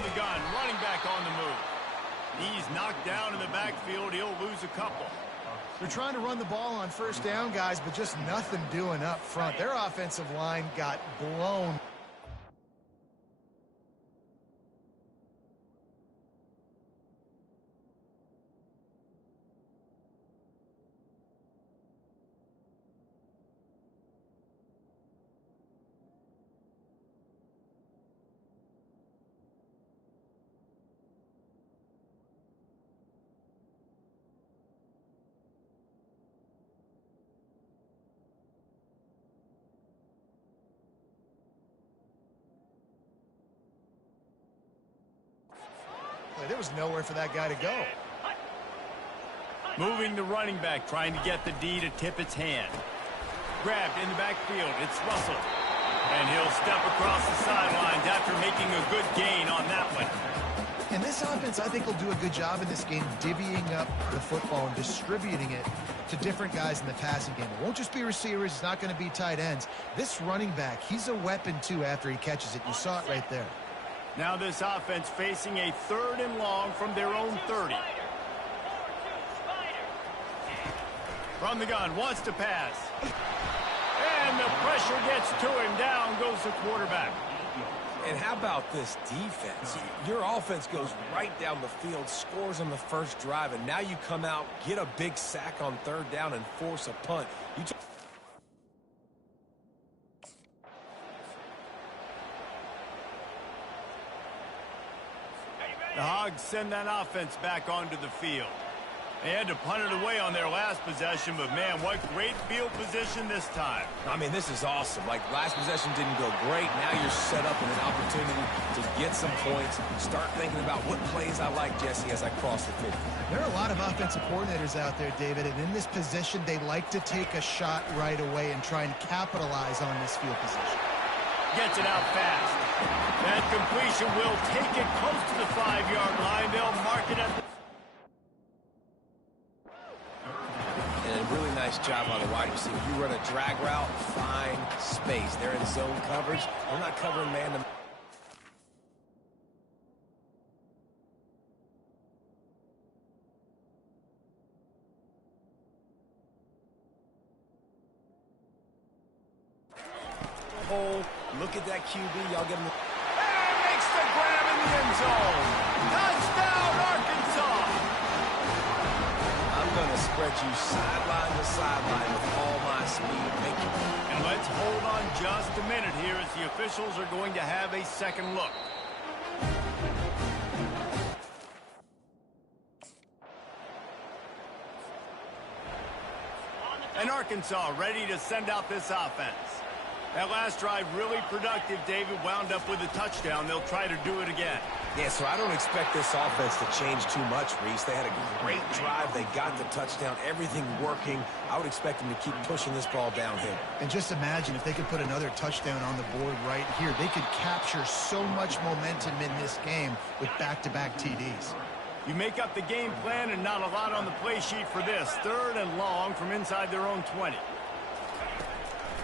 from the gun, running back on the move. He's knocked down in the backfield. He'll lose a couple. They're trying to run the ball on first down, guys, but just nothing doing up front. Their offensive line got blown. There was nowhere for that guy to go. Moving the running back, trying to get the D to tip its hand. Grabbed in the backfield, it's Russell. And he'll step across the sidelines after making a good gain on that one. And this offense, I think, will do a good job in this game divvying up the football and distributing it to different guys in the passing game. It won't just be receivers. It's not going to be tight ends. This running back, he's a weapon, too, after he catches it. You saw it right there. Now this offense facing a 3rd and long from their own 30. From the gun, wants to pass. And the pressure gets to him. Down goes the quarterback. And how about this defense? Your offense goes right down the field, scores on the first drive, and now you come out, get a big sack on 3rd down, and force a punt. The Hogs send that offense back onto the field. They had to punt it away on their last possession, but man, what great field position this time. I mean, this is awesome. Like, last possession didn't go great. Now you're set up in an opportunity to get some points. Start thinking about what plays I like, Jesse, as I cross the 50. There are a lot of offensive coordinators out there, David, and in this position, they like to take a shot right away and try and capitalize on this field position. Gets it out fast. That completion will take it close to the 5-yard line. They'll mark it at the... And a really nice job on the wide receiver. You run a drag route, find space. They're in zone coverage. They're not covering man-to-man. Look at that QB. Y'all get him. And makes the grab in the end zone. Touchdown, Arkansas. I'm going to spread you sideline to sideline with all my speed. Thank you. And let's hold on just a minute here as the officials are going to have a second look. And Arkansas ready to send out this offense. That last drive really productive. David wound up with a touchdown. They'll try to do it again. Yeah, so I don't expect this offense to change too much, Reese. They had a great drive. They got the touchdown. Everything working. I would expect them to keep pushing this ball downhill. And just imagine if they could put another touchdown on the board right here. They could capture so much momentum in this game with back-to-back TDs. You make up the game plan and not a lot on the play sheet for this. 3rd and long from inside their own 20.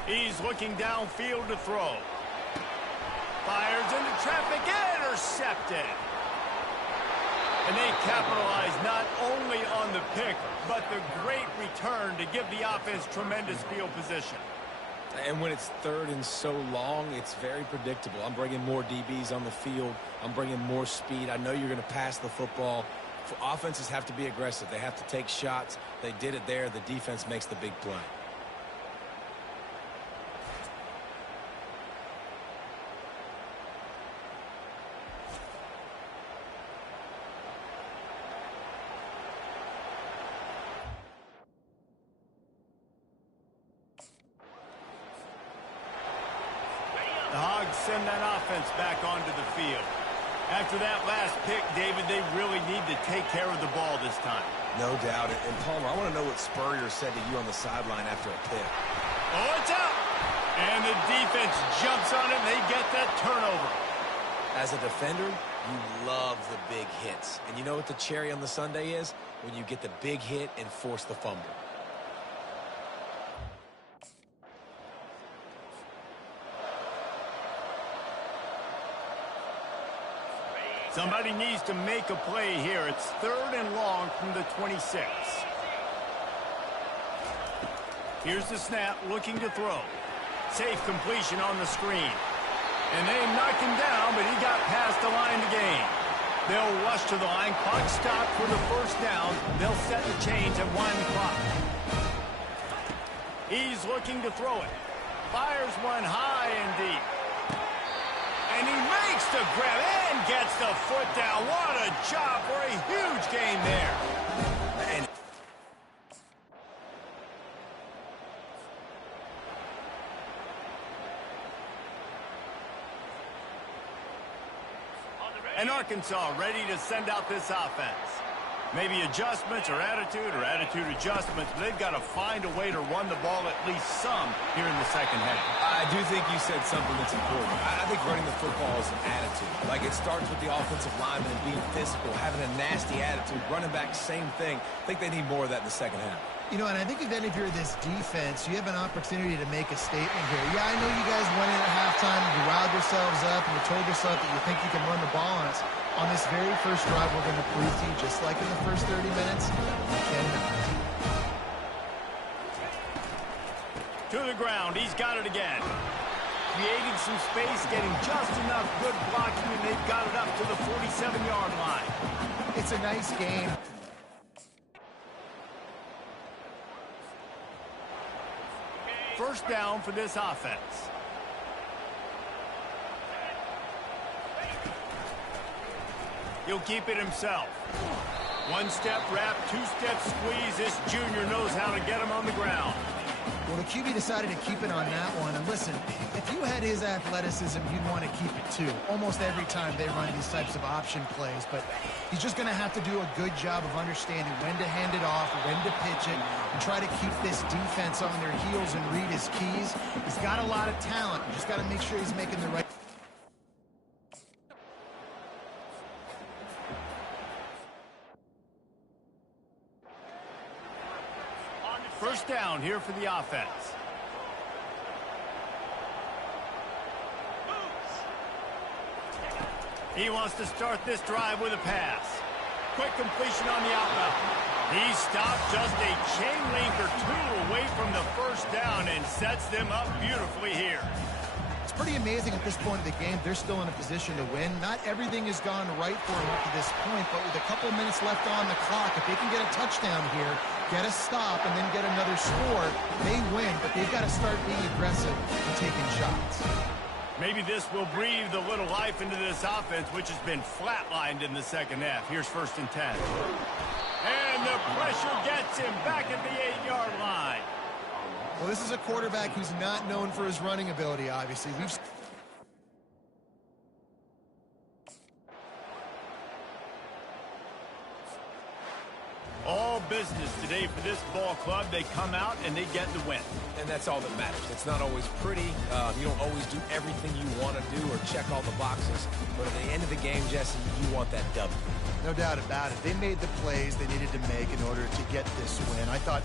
He's looking downfield to throw. Fires into traffic, intercepted. And they capitalize not only on the pick, but the great return to give the offense tremendous field position. And when it's 3rd and so long, it's very predictable. I'm bringing more DBs on the field. I'm bringing more speed. I know you're going to pass the football. Offenses have to be aggressive. They have to take shots. They did it there. The defense makes the big play. The Hogs send that offense back onto the field. After that last pick, David, they really need to take care of the ball this time. No doubt. And Palmer, I want to know what Spurrier said to you on the sideline after a pick. Oh, it's out! And the defense jumps on it, and they get that turnover. As a defender, you love the big hits. And you know what the cherry on the sundae is? When you get the big hit and force the fumble. Somebody needs to make a play here. It's 3rd and long from the 26. Here's the snap, looking to throw. Safe completion on the screen. And they knocked him down, but he got past the line to gain. They'll rush to the line. Clock stopped for the 1st down. They'll set the chains at 1 clock. He's looking to throw it. Fires one high and deep. And he makes the grab and gets the foot down. What a job for a huge gain there. And Arkansas ready to send out this offense. Maybe adjustments or attitude adjustments, but they've got to find a way to run the ball at least some here in the 2nd half. I do think you said something that's important. I think running the football is an attitude. Like, it starts with the offensive lineman and being physical, having a nasty attitude. Running back, same thing. I think they need more of that in the 2nd half. You know, and I think if you're this defense, you have an opportunity to make a statement here. Yeah, I know you guys went in at halftime, you riled yourselves up, and you told yourself that you think you can run the ball on us. On this very first drive, we're going to prove to you, just like in the first 30 minutes, you cannot. To the ground, he's got it again. Creating some space, getting just enough good blocking, and they've got it up to the 47-yard line. It's a nice game. First down for this offense. He'll keep it himself. 1-step wrap, 2-step squeeze. This junior knows how to get him on the ground. Well, the QB decided to keep it on that one. And listen, if you had his athleticism, you'd want to keep it too. Almost every time they run these types of option plays. But he's just going to have to do a good job of understanding when to hand it off, when to pitch it, and try to keep this defense on their heels and read his keys. He's got a lot of talent. You just got to make sure he's making the right. First down here for the offense. He wants to start this drive with a pass. Quick completion on the outroute. He stopped just a chain link or 2 away from the first down and sets them up beautifully here. It's pretty amazing at this point of the game. They're still in a position to win. Not everything has gone right for them up to this point, but with a couple minutes left on the clock, if they can get a touchdown here, get a stop, and then get another score, they win, but they've got to start being aggressive and taking shots. Maybe this will breathe a little life into this offense, which has been flatlined in the 2nd half. Here's 1st and 10. And the pressure gets him back at the 8-yard line. Well, this is a quarterback who's not known for his running ability, obviously. All business today for this ball club. They come out and they get the win. And that's all that matters. It's not always pretty. You don't always do everything you want to do or check all the boxes. But at the end of the game, Jesse, you want that W. No doubt about it. They made the plays they needed to make in order to get this win. I thought...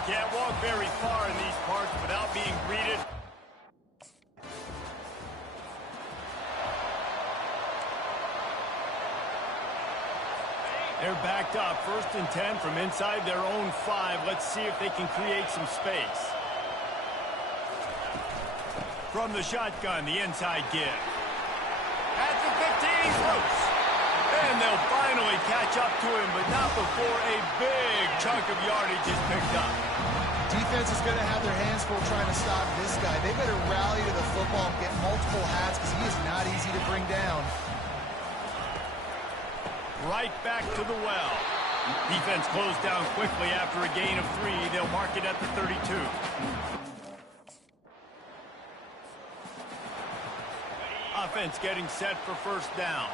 You can't walk very far in these parts without being greeted. They're backed up, 1st and 10 from inside their own 5. Let's see if they can create some space. From the shotgun, the inside give. At the 15, he's loose. And they'll finally catch up to him, but not before a big chunk of yardage is picked up. Defense is going to have their hands full trying to stop this guy. They better rally to the football and get multiple hats because he is not easy to bring down. Right back to the well. Defense closed down quickly after a gain of 3. They'll mark it at the 32. Offense getting set for 1st down.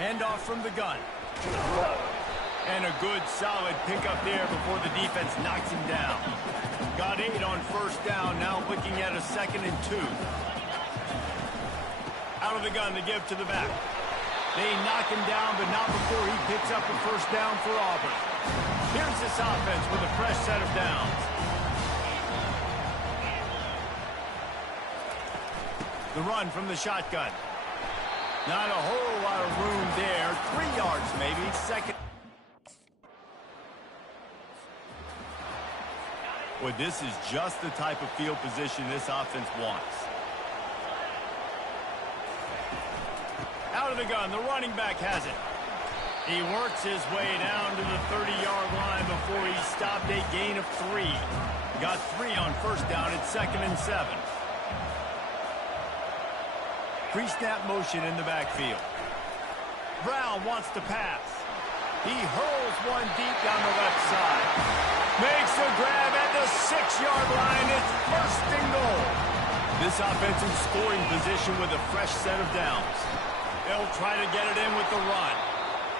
Handoff from the gun. And a good, solid pickup there before the defense knocks him down. Got 8 on 1st down, now looking at a 2nd and 2. Out of the gun to give to the back. They knock him down, but not before he picks up a 1st down for Auburn. Here's this offense with a fresh set of downs. The run from the shotgun. Not a whole lot of room there. 3 yards maybe. 2nd. Well, this is just the type of field position this offense wants. Out of the gun, the running back has it. He works his way down to the 30-yard line before he stopped a gain of 3. Got 3 on 1st down at 2nd and 7. Pre-snap motion in the backfield. Brown wants to pass. He hurls one deep down the left side. Makes a grab at the 6-yard line. It's 1st and goal. This offensive scoring position with a fresh set of downs. They'll try to get it in with the run.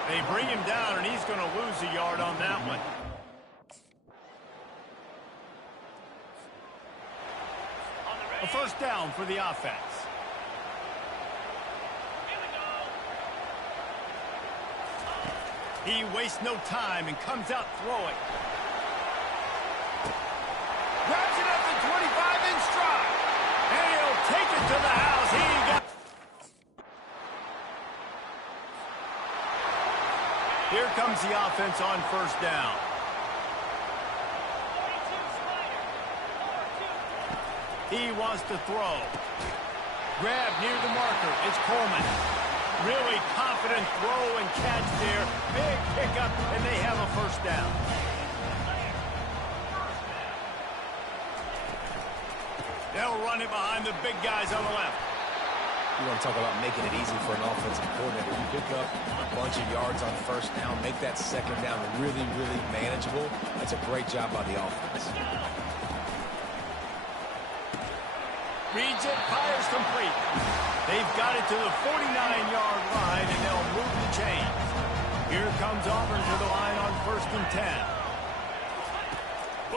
They bring him down, and he's going to lose a yard on that one. A 1st down for the offense. He wastes no time and comes out throwing. Grabs it at the 25 in stride. And he'll take it to the house. He got... Here comes the offense on 1st down. He wants to throw. Grab near the marker. It's Coleman. Really confident throw and catch there. Big pickup, and they have a 1st down. They'll run it behind the big guys on the left. You want to talk about making it easy for an offensive coordinator. You pick up a bunch of yards on 1st down, make that 2nd down really, really manageable. That's a great job by the offense. Reads it, fires complete. They've got it to the 49-yard line, and they'll move the chains. Here comes Auburn to the line on 1st and 10.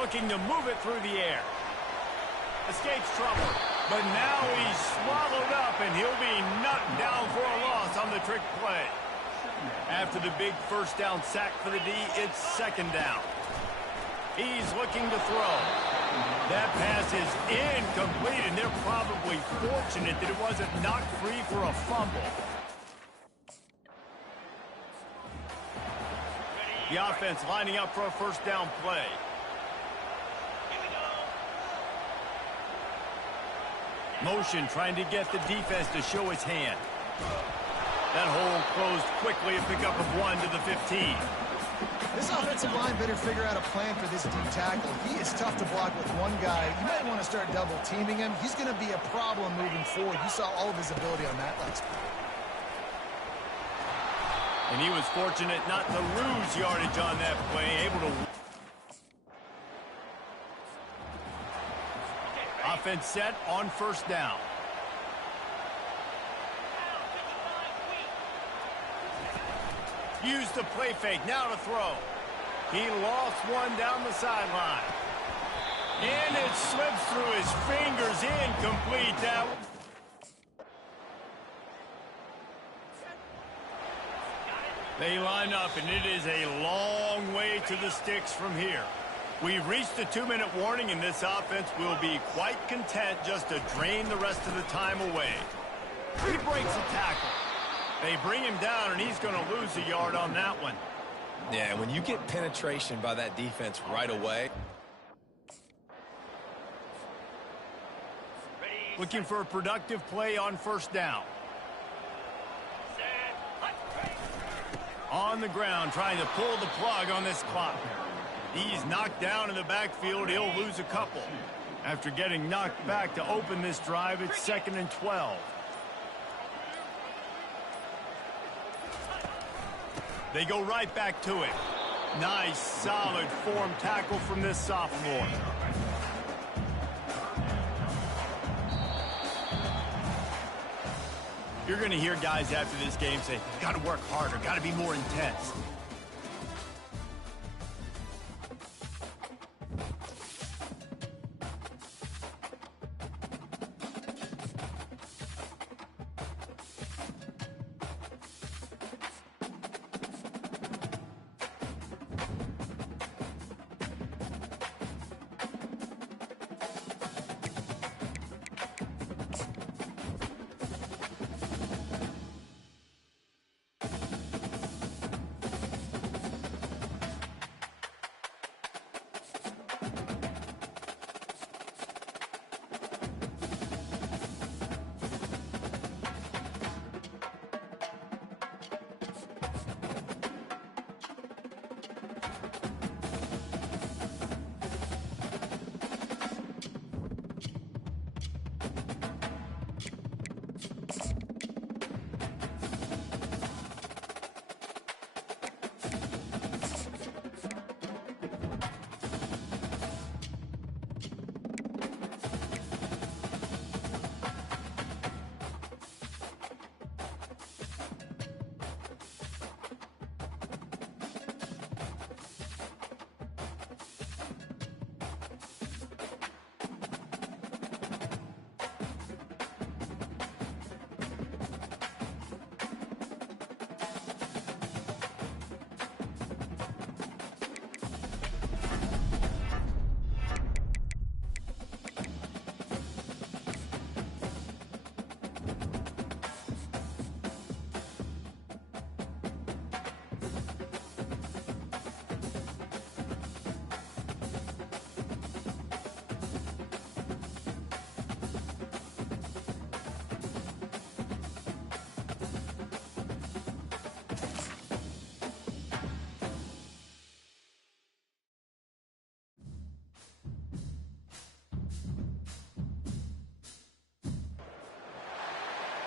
Looking to move it through the air. Escapes trouble, but now he's swallowed up, and he'll be knocked down for a loss on the trick play. After the big 1st down sack for the D, it's 2nd down. He's looking to throw. That pass is incomplete, and they're probably fortunate that it wasn't knocked free for a fumble. The offense lining up for a 1st down play. Motion trying to get the defense to show his hand. That hole closed quickly, a pickup of 1 to the 15. This offensive line better figure out a plan for this deep tackle. He is tough to block with one guy. You might want to start double teaming him. He's going to be a problem moving forward. You saw all of his ability on that last play. And he was fortunate not to lose yardage on that play, able to... Offense set on 1st down. Use the play fake, now to throw. He lost one down the sideline. And it slips through his fingers, incomplete. They line up, and it is a long way to the sticks from here. We've reached the 2-minute warning, and this offense will be quite content just to drain the rest of the time away. He breaks a tackle. They bring him down, and he's going to lose a yard on that one. Yeah, when you get penetration by that defense right away. Looking for a productive play on first down. On the ground, trying to pull the plug on this clock. He's knocked down in the backfield. He'll lose a couple. After getting knocked back to open this drive, it's 2nd and 12. They go right back to it. Nice, solid form tackle from this sophomore. You're going to hear guys after this game say, got to work harder, got to be more intense.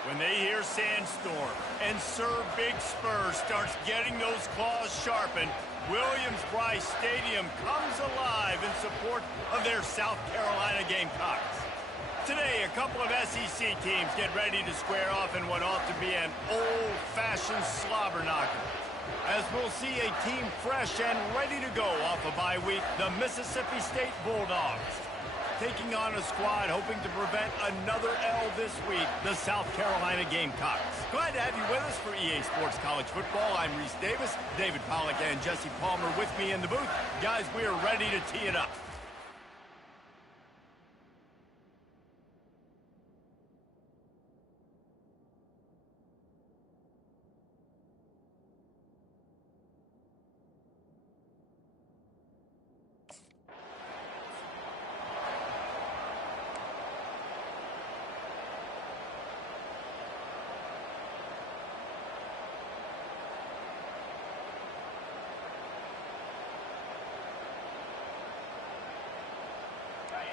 When they hear Sandstorm and Sir Big Spur starts getting those claws sharpened, Williams-Brice Stadium comes alive in support of their South Carolina Gamecocks. Today, a couple of SEC teams get ready to square off in what ought to be an old-fashioned slobber knocker. As we'll see a team fresh and ready to go off a bye week, the Mississippi State Bulldogs. Taking on a squad hoping to prevent another L this week, the South Carolina Gamecocks. Glad to have you with us for EA Sports College Football. I'm Reese Davis, David Pollack and Jesse Palmer with me in the booth. Guys, we are ready to tee it up.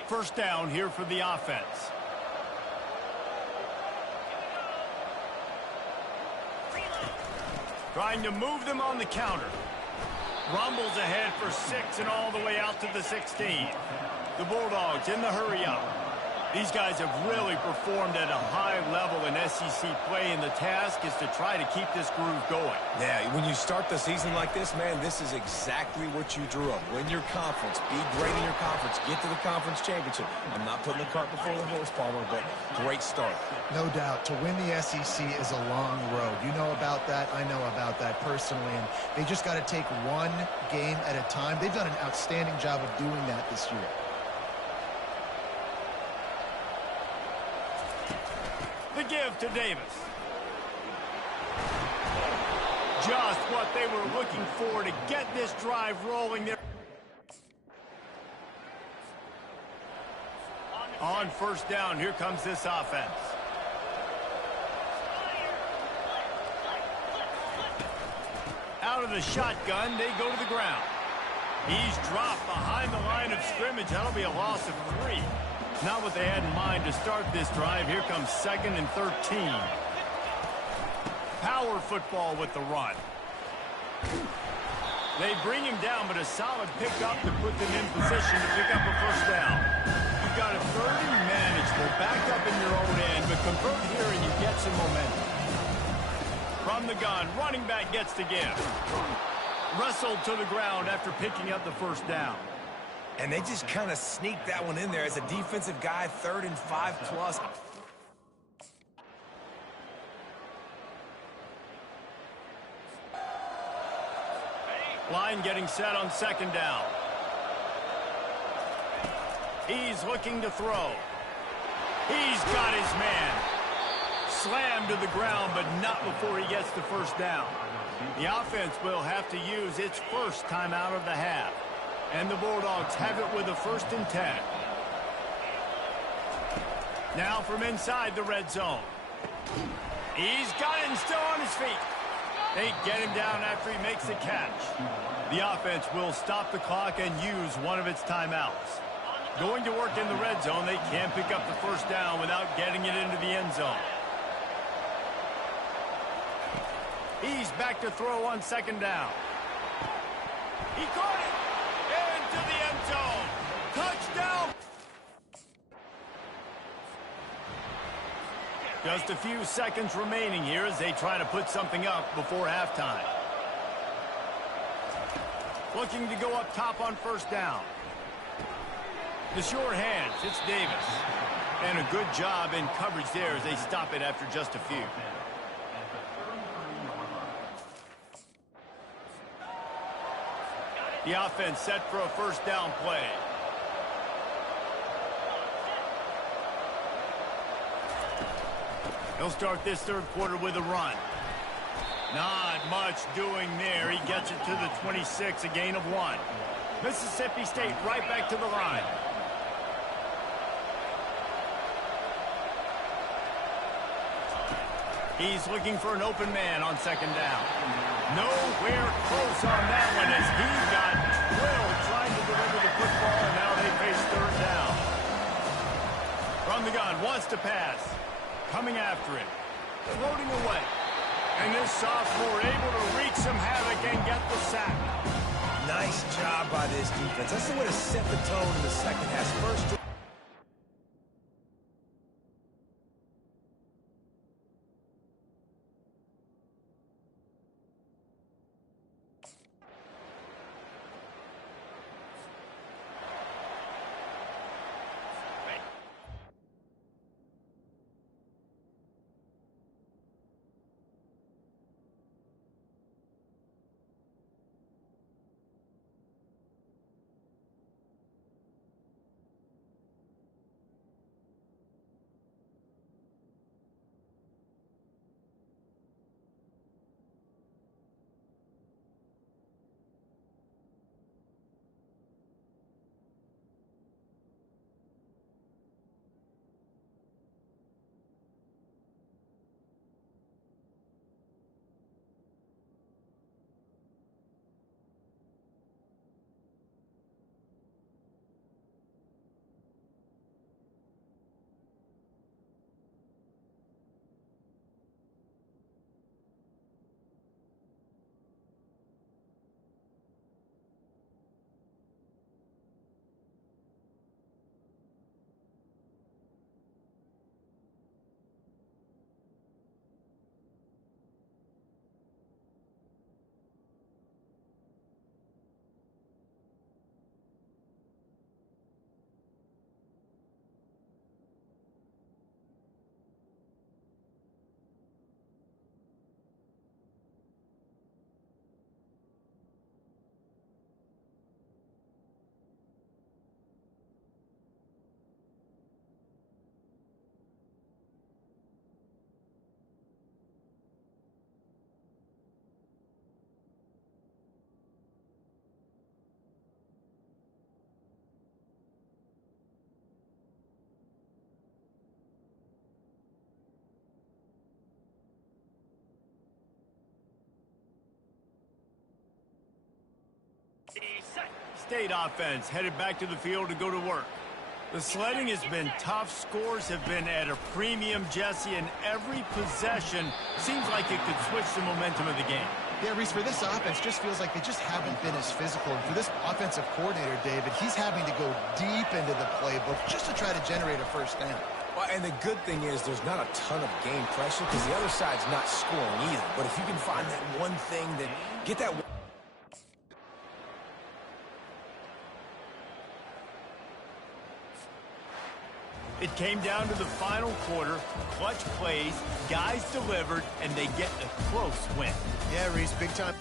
First down here for the offense. Trying to move them on the counter. Rumbles ahead for 6 and all the way out to the 16. The Bulldogs in the hurry up. These guys have really performed at a high level in SEC play, and the task is to try to keep this groove going. Yeah, when you start the season like this, man, this is exactly what you drew up. Win your conference, be great in your conference, get to the conference championship. I'm not putting the cart before the horse, Palmer, but great start. No doubt. To win the SEC is a long road. You know about that. I know about that personally. And they just got to take one game at a time. They've done an outstanding job of doing that this year. The give to Davis. Just what they were looking for to get this drive rolling there. On first down, here comes this offense. Out of the shotgun, they go to the ground. He's dropped behind the line of scrimmage. That'll be a loss of 3. Not what they had in mind to start this drive. Here comes 2nd and 13. Power football with the run. They bring him down, but a solid pickup to put them in position to pick up a first down. You've got a 3rd and manageable, back up in your own end, but convert here and you get some momentum. From the gun, running back gets to give. Wrestled to the ground after picking up the first down. And they just kind of sneaked that one in there as a defensive guy, 3rd and 5+. Line getting set on 2nd down. He's looking to throw. He's got his man. Slammed to the ground, but not before he gets the first down. The offense will have to use its first timeout of the half. And the Bulldogs have it with a 1st and 10. Now from inside the red zone. He's got it and still on his feet. They get him down after he makes the catch. The offense will stop the clock and use one of its timeouts. Going to work in the red zone, they can't pick up the first down without getting it into the end zone. He's back to throw on 2nd down. He caught it! Into the end zone. Touchdown. Just a few seconds remaining here as they try to put something up before halftime. Looking to go up top on first down. The sure hands, it's Davis. And a good job in coverage there as they stop it after just a few. The offense set for a first down play. He'll start this 3rd quarter with a run. Not much doing there. He gets it to the 26, a gain of 1. Mississippi State right back to the line. He's looking for an open man on 2nd down. Nowhere close on that one as he got drilled trying to deliver the football, and now they face 3rd down. From the gun, wants to pass. Coming after it. Floating away. And this sophomore able to wreak some havoc and get the sack. Nice job by this defense. That's the way to set the tone in the second half. First State offense headed back to the field to go to work. The sledding has been tough. Scores have been at a premium, Jesse, and every possession seems like it could switch the momentum of the game. Yeah, Reese, for this offense, just feels like they just haven't been as physical. And for this offensive coordinator, David, he's having to go deep into the playbook just to try to generate a first down. Well, and the good thing is there's not a ton of game pressure because the other side's not scoring either. But if you can find that one thing that get that. It came down to the final quarter, clutch plays, guys delivered, and they get a close win. Yeah, Reese, big time.